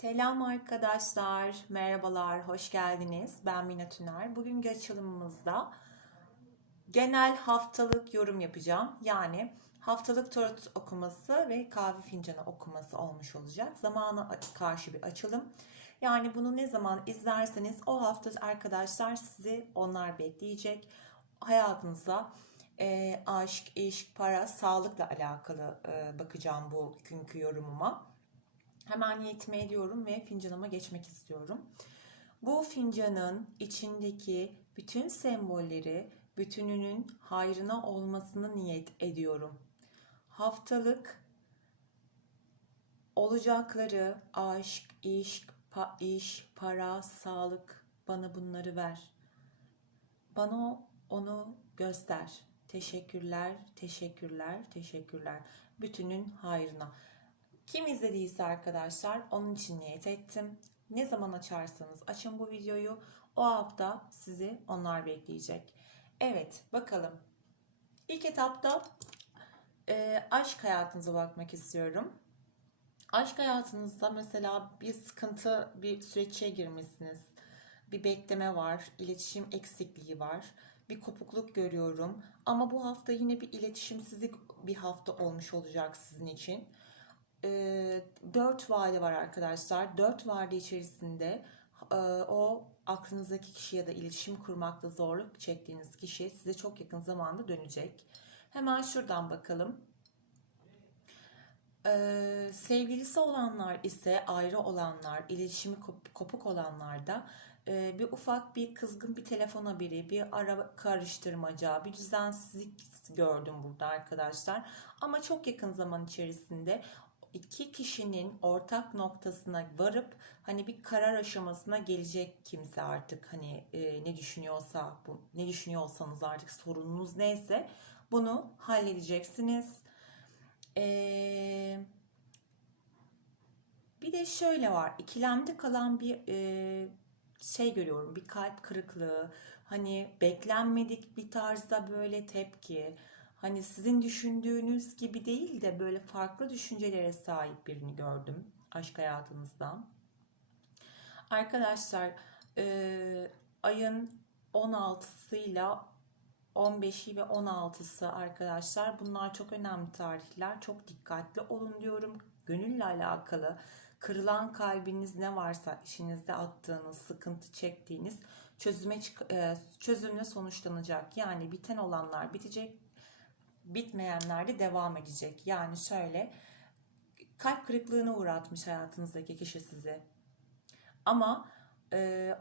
Selam arkadaşlar, merhabalar, hoş geldiniz. Ben Mina Tüner. Bugünkü açılımımızda genel haftalık yorum yapacağım. Yani haftalık tarot okuması ve kahve fincanı okuması olmuş olacak. Zamana karşı bir açılım. Yani bunu ne zaman izlerseniz o hafta arkadaşlar sizi onlar bekleyecek. Hayatınıza e, aşk, iş, para, sağlıkla alakalı e, bakacağım bu günkü yorumuma. Hemen niyetimi ediyorum ve fincanıma geçmek istiyorum. Bu fincanın içindeki bütün sembolleri bütününün hayrına olmasını niyet ediyorum. Haftalık olacakları aşk, iş, pa, iş, para, sağlık bana bunları ver. Bana onu göster. Teşekkürler, teşekkürler, teşekkürler. Bütünün hayrına. Kim izlediyse arkadaşlar onun için niyet ettim. Ne zaman açarsanız açın bu videoyu. O hafta sizi onlar bekleyecek. Evet bakalım. İlk etapta e, aşk hayatınıza bakmak istiyorum. Aşk hayatınızda mesela bir sıkıntı, bir süreçe girmişsiniz. Bir bekleme var, iletişim eksikliği var. Bir kopukluk görüyorum. Ama bu hafta yine bir iletişimsizlik bir hafta olmuş olacak sizin için e, 4 vade var arkadaşlar. 4 vade içerisinde e, o aklınızdaki kişi ya da iletişim kurmakta zorluk çektiğiniz kişi size çok yakın zamanda dönecek. Hemen şuradan bakalım. Ee, sevgilisi olanlar ise ayrı olanlar, iletişimi kop- kopuk olanlar da e, bir ufak bir kızgın bir telefona biri, bir ara karıştırmaca, bir düzensizlik gördüm burada arkadaşlar. Ama çok yakın zaman içerisinde iki kişinin ortak noktasına varıp hani bir karar aşamasına gelecek kimse artık hani e, ne düşünüyorsa bu ne düşünüyorsanız artık sorununuz neyse bunu halledeceksiniz. Ee, bir de şöyle var ikilemde kalan bir e, şey görüyorum bir kalp kırıklığı hani beklenmedik bir tarzda böyle tepki hani sizin düşündüğünüz gibi değil de böyle farklı düşüncelere sahip birini gördüm aşk hayatınızda. Arkadaşlar e, ayın 16'sıyla 15'i ve 16'sı arkadaşlar bunlar çok önemli tarihler. Çok dikkatli olun diyorum. Gönülle alakalı kırılan kalbiniz ne varsa işinizde attığınız, sıkıntı çektiğiniz çözüme çözümle sonuçlanacak. Yani biten olanlar bitecek, bitmeyenler de devam edecek. Yani şöyle kalp kırıklığına uğratmış hayatınızdaki kişi sizi. Ama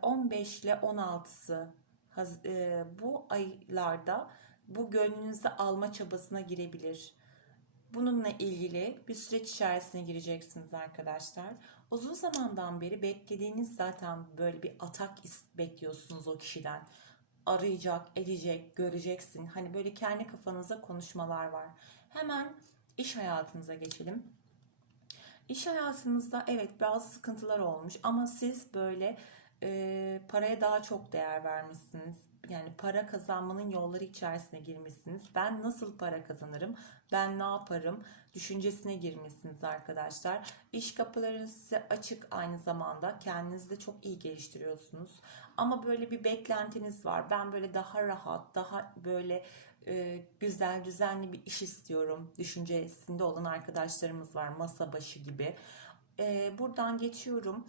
15 ile 16'sı bu aylarda bu gönlünüzde alma çabasına girebilir. Bununla ilgili bir süreç içerisine gireceksiniz arkadaşlar. Uzun zamandan beri beklediğiniz zaten böyle bir atak bekliyorsunuz o kişiden arayacak, edecek, göreceksin. Hani böyle kendi kafanızda konuşmalar var. Hemen iş hayatınıza geçelim. İş hayatınızda evet bazı sıkıntılar olmuş ama siz böyle e, paraya daha çok değer vermişsiniz. Yani para kazanmanın yolları içerisine girmişsiniz. Ben nasıl para kazanırım? Ben ne yaparım? Düşüncesine girmişsiniz arkadaşlar. İş kapıları size açık aynı zamanda. Kendinizi de çok iyi geliştiriyorsunuz. Ama böyle bir beklentiniz var. Ben böyle daha rahat, daha böyle e, güzel, düzenli bir iş istiyorum. Düşüncesinde olan arkadaşlarımız var. Masa başı gibi. E, buradan geçiyorum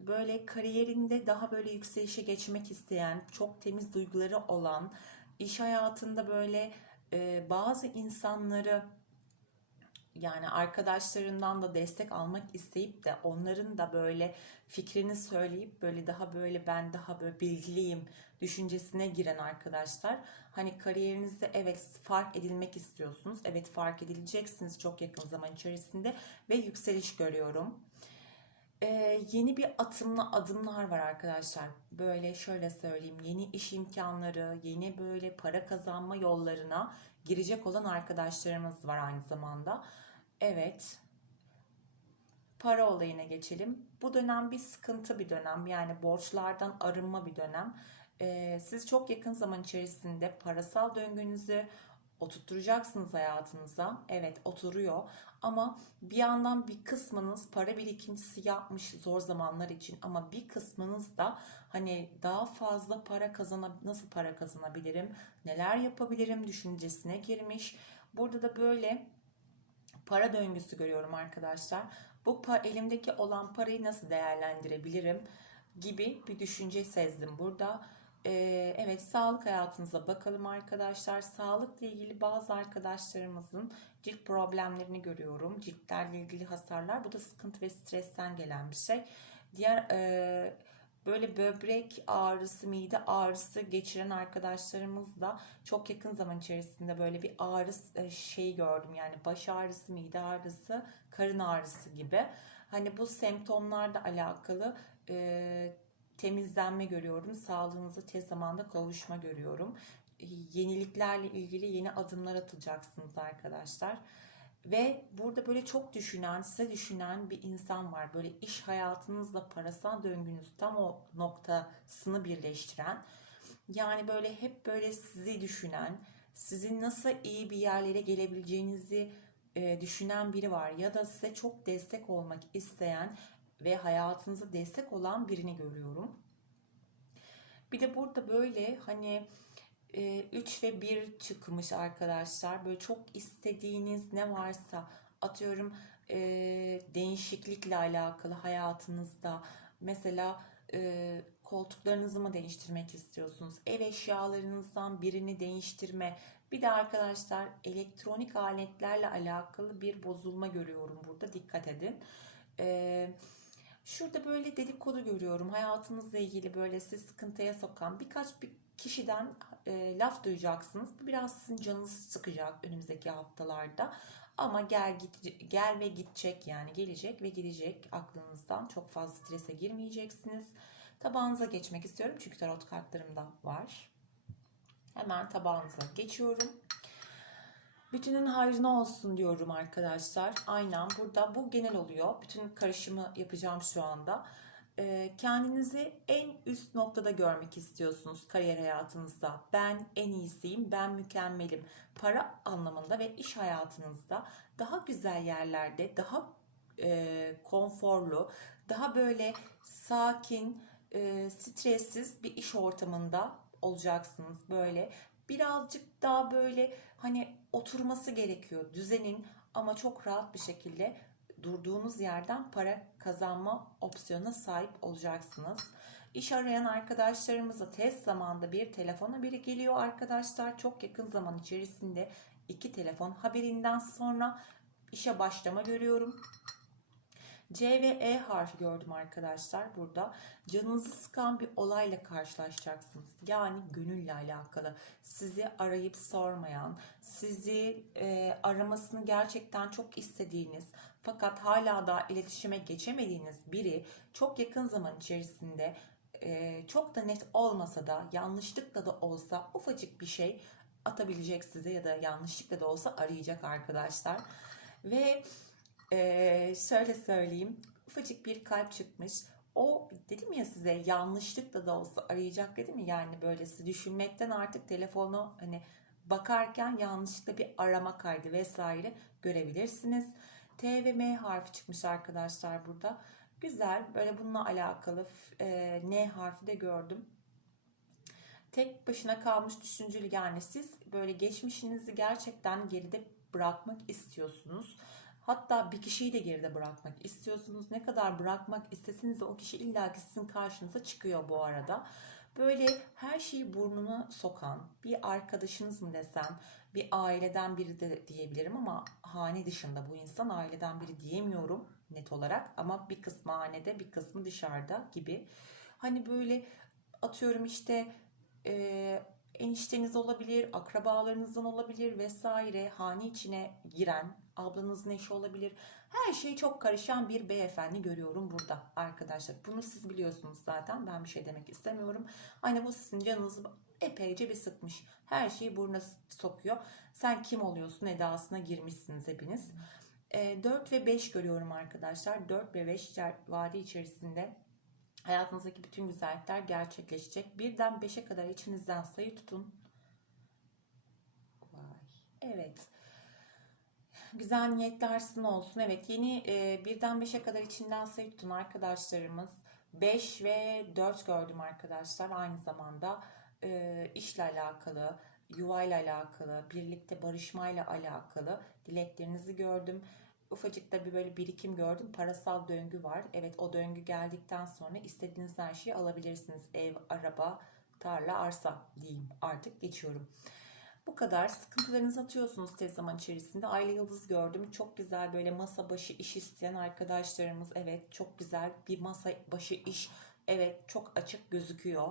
böyle kariyerinde daha böyle yükselişe geçmek isteyen, çok temiz duyguları olan, iş hayatında böyle e, bazı insanları yani arkadaşlarından da destek almak isteyip de onların da böyle fikrini söyleyip böyle daha böyle ben daha böyle bilgiliyim düşüncesine giren arkadaşlar. Hani kariyerinizde evet fark edilmek istiyorsunuz. Evet fark edileceksiniz çok yakın zaman içerisinde ve yükseliş görüyorum. Ee, yeni bir atımlı adımlar var arkadaşlar. Böyle şöyle söyleyeyim. Yeni iş imkanları, yeni böyle para kazanma yollarına girecek olan arkadaşlarımız var aynı zamanda. Evet. Para olayına geçelim. Bu dönem bir sıkıntı bir dönem. Yani borçlardan arınma bir dönem. Ee, siz çok yakın zaman içerisinde parasal döngünüzü oturtacaksınız hayatınıza. Evet oturuyor ama bir yandan bir kısmınız para birikintisi yapmış zor zamanlar için ama bir kısmınız da hani daha fazla para kazana nasıl para kazanabilirim? Neler yapabilirim düşüncesine girmiş. Burada da böyle para döngüsü görüyorum arkadaşlar. Bu elimdeki olan parayı nasıl değerlendirebilirim gibi bir düşünce sezdim burada. Ee, evet sağlık hayatınıza bakalım arkadaşlar. Sağlıkla ilgili bazı arkadaşlarımızın cilt problemlerini görüyorum. Ciltlerle ilgili hasarlar. Bu da sıkıntı ve stresten gelen bir şey. Diğer e, böyle böbrek ağrısı, mide ağrısı geçiren arkadaşlarımız da çok yakın zaman içerisinde böyle bir ağrı e, şey gördüm. Yani baş ağrısı, mide ağrısı, karın ağrısı gibi. Hani bu semptomlarla alakalı e, temizlenme görüyorum. Sağlığınıza tez zamanda kavuşma görüyorum. Yeniliklerle ilgili yeni adımlar atacaksınız arkadaşlar. Ve burada böyle çok düşünen, size düşünen bir insan var. Böyle iş hayatınızla parasal döngünüz tam o noktasını birleştiren. Yani böyle hep böyle sizi düşünen, sizin nasıl iyi bir yerlere gelebileceğinizi e, düşünen biri var. Ya da size çok destek olmak isteyen ve hayatınıza destek olan birini görüyorum. Bir de burada böyle hani 3 ve 1 çıkmış arkadaşlar. Böyle çok istediğiniz ne varsa atıyorum e, değişiklikle alakalı hayatınızda mesela e, koltuklarınızı mı değiştirmek istiyorsunuz? Ev eşyalarınızdan birini değiştirme. Bir de arkadaşlar elektronik aletlerle alakalı bir bozulma görüyorum burada. Dikkat edin. Eee Şurada böyle dedikodu görüyorum. Hayatınızla ilgili böyle sizi sıkıntıya sokan birkaç bir kişiden e, laf duyacaksınız. Bu biraz sizin canınızı sıkacak önümüzdeki haftalarda. Ama gel git gel ve gidecek yani gelecek ve gidecek aklınızdan. Çok fazla strese girmeyeceksiniz. Tabağınıza geçmek istiyorum çünkü tarot kartlarımda var. Hemen tabağınıza geçiyorum. Bütünün hayrına olsun diyorum arkadaşlar. Aynen burada bu genel oluyor. Bütün karışımı yapacağım şu anda. Ee, kendinizi en üst noktada görmek istiyorsunuz kariyer hayatınızda. Ben en iyisiyim, ben mükemmelim. Para anlamında ve iş hayatınızda daha güzel yerlerde, daha e, konforlu, daha böyle sakin, e, stressiz bir iş ortamında olacaksınız. Böyle birazcık daha böyle hani oturması gerekiyor düzenin ama çok rahat bir şekilde durduğunuz yerden para kazanma opsiyonuna sahip olacaksınız. İş arayan arkadaşlarımıza tez zamanda bir telefona biri geliyor arkadaşlar. Çok yakın zaman içerisinde iki telefon haberinden sonra işe başlama görüyorum. C ve E harfi gördüm arkadaşlar burada. Canınızı sıkan bir olayla karşılaşacaksınız. Yani gönülle alakalı. Sizi arayıp sormayan, sizi e, aramasını gerçekten çok istediğiniz fakat hala da iletişime geçemediğiniz biri çok yakın zaman içerisinde e, çok da net olmasa da yanlışlıkla da olsa ufacık bir şey atabilecek size ya da yanlışlıkla da olsa arayacak arkadaşlar. Ve ee, şöyle söyleyeyim. Ufacık bir kalp çıkmış. O dedim ya size yanlışlıkla da olsa arayacak dedim ya yani böyle sizi düşünmekten artık telefonu hani bakarken yanlışlıkla bir arama kaydı vesaire görebilirsiniz. T ve M harfi çıkmış arkadaşlar burada. Güzel böyle bununla alakalı e, N harfi de gördüm. Tek başına kalmış düşünceli yani siz böyle geçmişinizi gerçekten geride bırakmak istiyorsunuz Hatta bir kişiyi de geride bırakmak istiyorsunuz. Ne kadar bırakmak isteseniz de o kişi illaki sizin karşınıza çıkıyor bu arada. Böyle her şeyi burnuna sokan bir arkadaşınız mı desem, bir aileden biri de diyebilirim ama hane dışında bu insan aileden biri diyemiyorum net olarak ama bir kısmı hanede bir kısmı dışarıda gibi. Hani böyle atıyorum işte e, enişteniz olabilir, akrabalarınızdan olabilir vesaire hane içine giren ablanızın eşi olabilir. Her şey çok karışan bir beyefendi görüyorum burada arkadaşlar. Bunu siz biliyorsunuz zaten. Ben bir şey demek istemiyorum. Hani bu sizin canınızı epeyce bir sıkmış. Her şeyi burnuna sokuyor. Sen kim oluyorsun edasına girmişsiniz hepiniz. E, 4 ve 5 görüyorum arkadaşlar. 4 ve 5 vadi içerisinde hayatınızdaki bütün güzellikler gerçekleşecek. Birden 5'e kadar içinizden sayı tutun. Vay. Evet. Güzel niyetler sizin olsun. Evet yeni e, birden 5'e kadar içinden sayı tutun arkadaşlarımız. 5 ve 4 gördüm arkadaşlar. Aynı zamanda e, işle alakalı, yuvayla alakalı, birlikte barışmayla alakalı dileklerinizi gördüm. Ufacık da bir böyle birikim gördüm. Parasal döngü var. Evet o döngü geldikten sonra istediğiniz her şeyi alabilirsiniz. Ev, araba, tarla, arsa diyeyim. Artık geçiyorum. Bu kadar. Sıkıntılarınızı atıyorsunuz tez zaman içerisinde. Aile yıldız gördüm. Çok güzel böyle masa başı iş isteyen arkadaşlarımız. Evet çok güzel bir masa başı iş. Evet çok açık gözüküyor.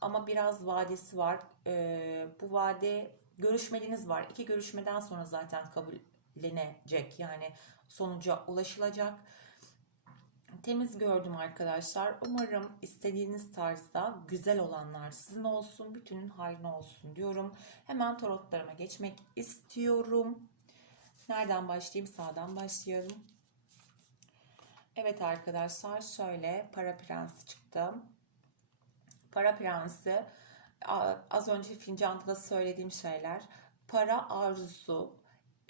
Ama biraz vadesi var. Ee, bu vade görüşmeleriniz var. İki görüşmeden sonra zaten kabullenecek. Yani sonuca ulaşılacak. Temiz gördüm arkadaşlar. Umarım istediğiniz tarzda güzel olanlar sizin olsun. Bütünün hayrına olsun diyorum. Hemen tarotlarıma geçmek istiyorum. Nereden başlayayım? Sağdan başlayalım. Evet arkadaşlar şöyle para prensi çıktı. Para prensi az önce fincanda da söylediğim şeyler. Para arzusu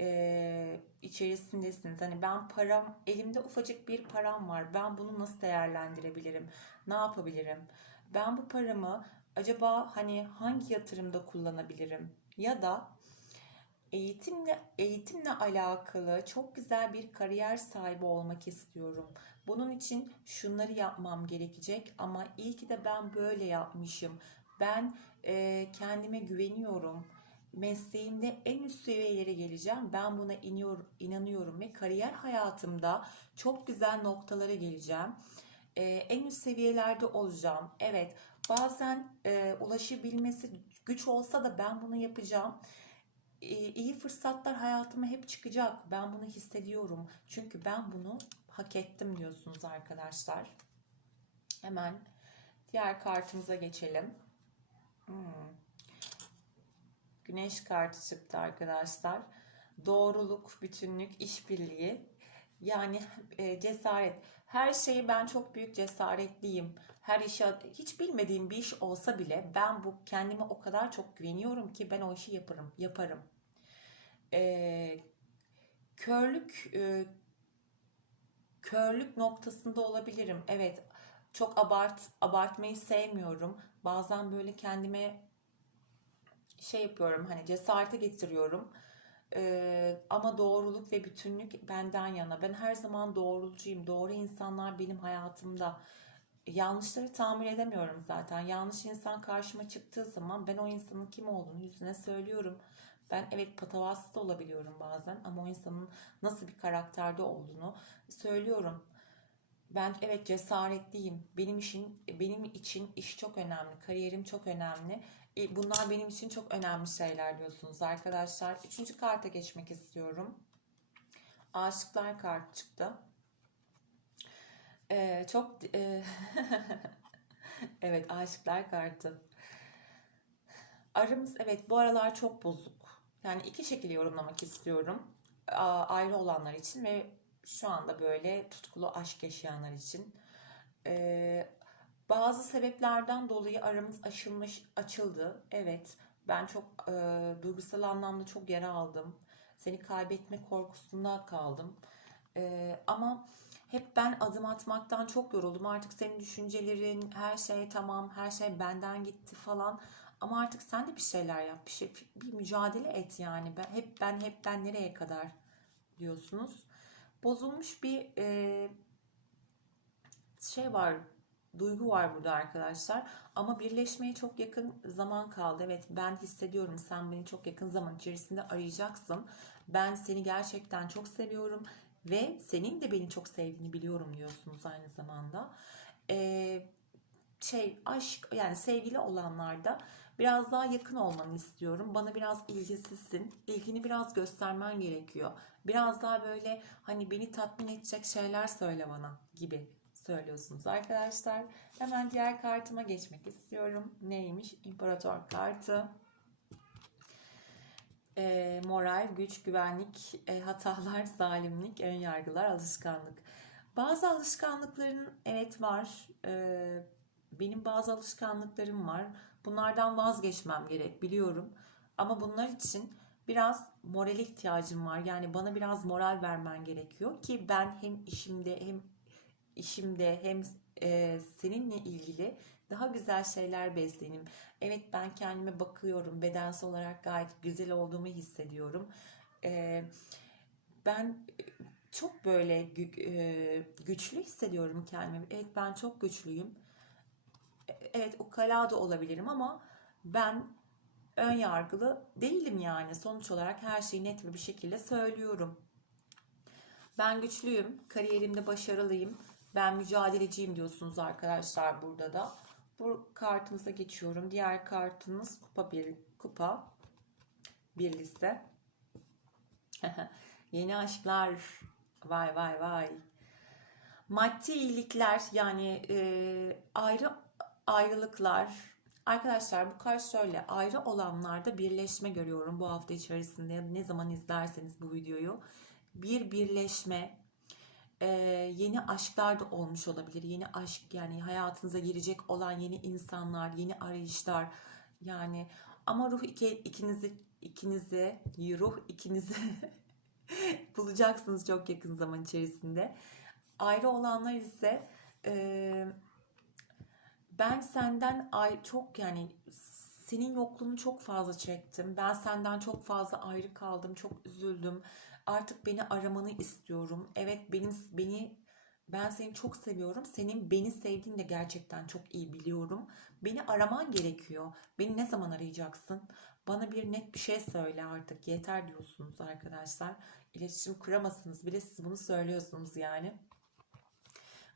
e, içerisindesiniz. Hani ben param, elimde ufacık bir param var. Ben bunu nasıl değerlendirebilirim? Ne yapabilirim? Ben bu paramı acaba hani hangi yatırımda kullanabilirim? Ya da eğitimle eğitimle alakalı çok güzel bir kariyer sahibi olmak istiyorum. Bunun için şunları yapmam gerekecek ama iyi ki de ben böyle yapmışım. Ben e, kendime güveniyorum. Mesleğimde en üst seviyelere geleceğim. Ben buna iniyor, inanıyorum ve kariyer hayatımda çok güzel noktalara geleceğim. E, en üst seviyelerde olacağım. Evet, bazen e, ulaşabilmesi güç olsa da ben bunu yapacağım e, iyi fırsatlar hayatıma hep çıkacak. Ben bunu hissediyorum. Çünkü ben bunu hak ettim diyorsunuz arkadaşlar. Hemen diğer kartımıza geçelim. Hmm. Güneş kartı çıktı arkadaşlar. Doğruluk, bütünlük, işbirliği. Yani e, cesaret. Her şeyi ben çok büyük cesaretliyim. Her işe hiç bilmediğim bir iş olsa bile ben bu kendime o kadar çok güveniyorum ki ben o işi yaparım, yaparım. E, körlük e, körlük noktasında olabilirim. Evet, çok abart abartmayı sevmiyorum. Bazen böyle kendime şey yapıyorum hani cesarete getiriyorum. Ee, ama doğruluk ve bütünlük benden yana. Ben her zaman doğrulcuyum. Doğru insanlar benim hayatımda. Yanlışları tahammül edemiyorum zaten. Yanlış insan karşıma çıktığı zaman ben o insanın kim olduğunu yüzüne söylüyorum. Ben evet patavatsız da olabiliyorum bazen ama o insanın nasıl bir karakterde olduğunu söylüyorum. Ben evet cesaretliyim. Benim işin benim için iş çok önemli. Kariyerim çok önemli. Bunlar benim için çok önemli şeyler diyorsunuz arkadaşlar. Üçüncü karta geçmek istiyorum. Aşıklar kartı çıktı. Ee, çok e, evet aşıklar kartı. Aramız evet bu aralar çok bozuk. Yani iki şekilde yorumlamak istiyorum. A- ayrı olanlar için ve şu anda böyle tutkulu aşk yaşayanlar için. Ee, bazı sebeplerden dolayı aramız aşılmış, açıldı. Evet, ben çok e, duygusal anlamda çok yara aldım. Seni kaybetme korkusunda kaldım. E, ama hep ben adım atmaktan çok yoruldum. Artık senin düşüncelerin, her şey tamam, her şey benden gitti falan. Ama artık sen de bir şeyler yap, bir şey, bir mücadele et yani. Ben hep ben hep ben nereye kadar diyorsunuz. Bozulmuş bir e, şey var, duygu var burada arkadaşlar. Ama birleşmeye çok yakın zaman kaldı. Evet ben hissediyorum sen beni çok yakın zaman içerisinde arayacaksın. Ben seni gerçekten çok seviyorum ve senin de beni çok sevdiğini biliyorum diyorsunuz aynı zamanda. Ee, şey aşk yani sevgili olanlarda biraz daha yakın olmanı istiyorum. Bana biraz ilgisizsin. İlgini biraz göstermen gerekiyor. Biraz daha böyle hani beni tatmin edecek şeyler söyle bana gibi söylüyorsunuz arkadaşlar. Hemen diğer kartıma geçmek istiyorum. Neymiş? İmparator kartı. E, moral, güç, güvenlik, e, hatalar, zalimlik, ön yargılar, alışkanlık. Bazı alışkanlıkların evet var. E, benim bazı alışkanlıklarım var. Bunlardan vazgeçmem gerek biliyorum. Ama bunlar için biraz morale ihtiyacım var. Yani bana biraz moral vermen gerekiyor ki ben hem işimde hem işimde hem e, seninle ilgili daha güzel şeyler beslenim. Evet ben kendime bakıyorum. Bedensel olarak gayet güzel olduğumu hissediyorum. E, ben çok böyle gü- e, güçlü hissediyorum kendimi. Evet ben çok güçlüyüm. Evet ukala da olabilirim ama ben ön yargılı değilim yani. Sonuç olarak her şeyi net bir şekilde söylüyorum. Ben güçlüyüm, kariyerimde başarılıyım, ben mücadeleciyim diyorsunuz arkadaşlar burada da. Bu kartınıza geçiyorum. Diğer kartınız kupa bir kupa birlisi. Yeni aşklar. Vay vay vay. Maddi iyilikler yani e, ayrı ayrılıklar. Arkadaşlar bu kart şöyle ayrı olanlarda birleşme görüyorum bu hafta içerisinde. Ne zaman izlerseniz bu videoyu. Bir birleşme, e, yeni aşklar da olmuş olabilir. Yeni aşk yani hayatınıza girecek olan yeni insanlar, yeni arayışlar. Yani ama ruh iki, ikinizi ikinizi ruh ikinizi bulacaksınız çok yakın zaman içerisinde. Ayrı olanlar ise e, ben senden ay çok yani senin yokluğunu çok fazla çektim. Ben senden çok fazla ayrı kaldım, çok üzüldüm. Artık beni aramanı istiyorum. Evet benim beni ben seni çok seviyorum. Senin beni sevdiğini de gerçekten çok iyi biliyorum. Beni araman gerekiyor. Beni ne zaman arayacaksın? Bana bir net bir şey söyle artık. Yeter diyorsunuz arkadaşlar. İletişim kuramazsınız bile siz bunu söylüyorsunuz yani.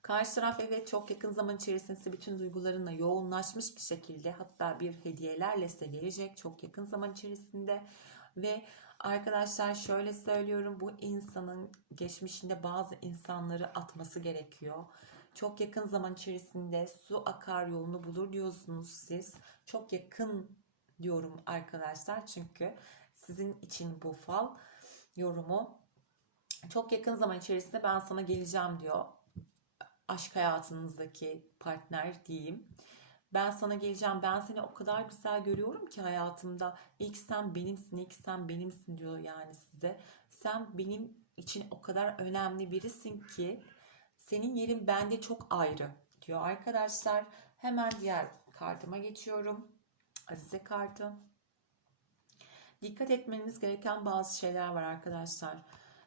Karşı taraf evet çok yakın zaman içerisinde bütün duygularınla yoğunlaşmış bir şekilde hatta bir hediyelerle size gelecek çok yakın zaman içerisinde ve arkadaşlar şöyle söylüyorum bu insanın geçmişinde bazı insanları atması gerekiyor. Çok yakın zaman içerisinde su akar yolunu bulur diyorsunuz siz. Çok yakın diyorum arkadaşlar çünkü sizin için bu fal yorumu çok yakın zaman içerisinde ben sana geleceğim diyor aşk hayatınızdaki partner diyeyim. Ben sana geleceğim. Ben seni o kadar güzel görüyorum ki hayatımda. İlk sen benimsin, ilk sen benimsin diyor yani size. Sen benim için o kadar önemli birisin ki senin yerin bende çok ayrı diyor arkadaşlar. Hemen diğer kartıma geçiyorum. Azize kartı. Dikkat etmeniz gereken bazı şeyler var arkadaşlar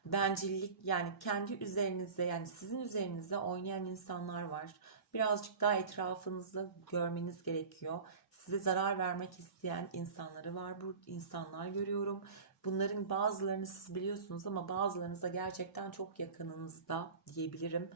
bencillik yani kendi üzerinizde yani sizin üzerinizde oynayan insanlar var. Birazcık daha etrafınızda görmeniz gerekiyor. Size zarar vermek isteyen insanları var. Bu insanlar görüyorum. Bunların bazılarını siz biliyorsunuz ama bazılarınız da gerçekten çok yakınınızda diyebilirim.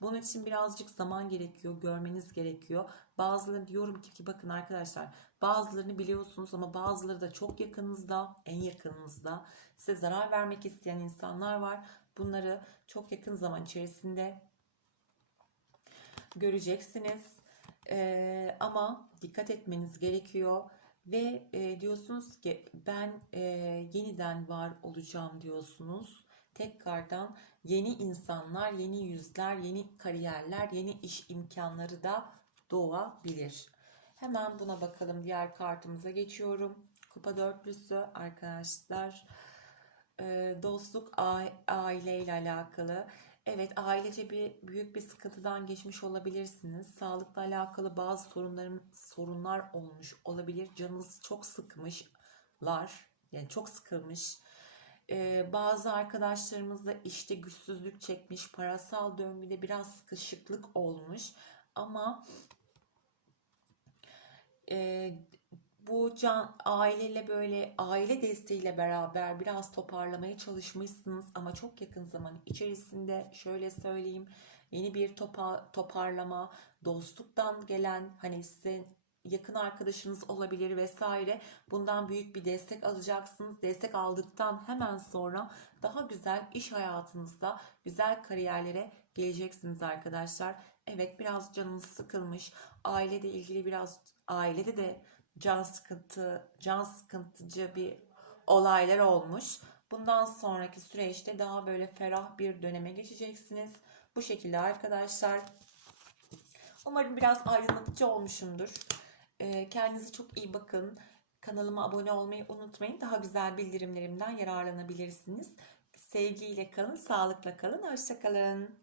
Bunun için birazcık zaman gerekiyor, görmeniz gerekiyor. Bazıları diyorum ki, ki bakın arkadaşlar bazılarını biliyorsunuz ama bazıları da çok yakınınızda, en yakınınızda. Size zarar vermek isteyen insanlar var. Bunları çok yakın zaman içerisinde göreceksiniz. Ee, ama dikkat etmeniz gerekiyor. Ve e, diyorsunuz ki ben e, yeniden var olacağım diyorsunuz. Tekrardan yeni insanlar, yeni yüzler, yeni kariyerler, yeni iş imkanları da doğabilir. Hemen buna bakalım. Diğer kartımıza geçiyorum. Kupa dörtlüsü arkadaşlar. Ee, dostluk aile ile alakalı. Evet ailece bir büyük bir sıkıntıdan geçmiş olabilirsiniz. Sağlıkla alakalı bazı sorunların sorunlar olmuş olabilir. Canınız çok sıkmışlar. Yani çok sıkılmış. Ee, bazı arkadaşlarımız da işte güçsüzlük çekmiş. Parasal döngüde biraz sıkışıklık olmuş. Ama e, bu can aileyle böyle aile desteğiyle beraber biraz toparlamaya çalışmışsınız. Ama çok yakın zaman içerisinde şöyle söyleyeyim yeni bir topa, toparlama dostluktan gelen hani size yakın arkadaşınız olabilir vesaire bundan büyük bir destek alacaksınız. Destek aldıktan hemen sonra daha güzel iş hayatınızda güzel kariyerlere geleceksiniz arkadaşlar. Evet biraz canınız sıkılmış. Ailede ilgili biraz ailede de can sıkıntı, can sıkıntıcı bir olaylar olmuş. Bundan sonraki süreçte daha böyle ferah bir döneme geçeceksiniz. Bu şekilde arkadaşlar. Umarım biraz aydınlatıcı olmuşumdur. Kendinize çok iyi bakın. Kanalıma abone olmayı unutmayın. Daha güzel bildirimlerimden yararlanabilirsiniz. Sevgiyle kalın, sağlıkla kalın. Hoşçakalın.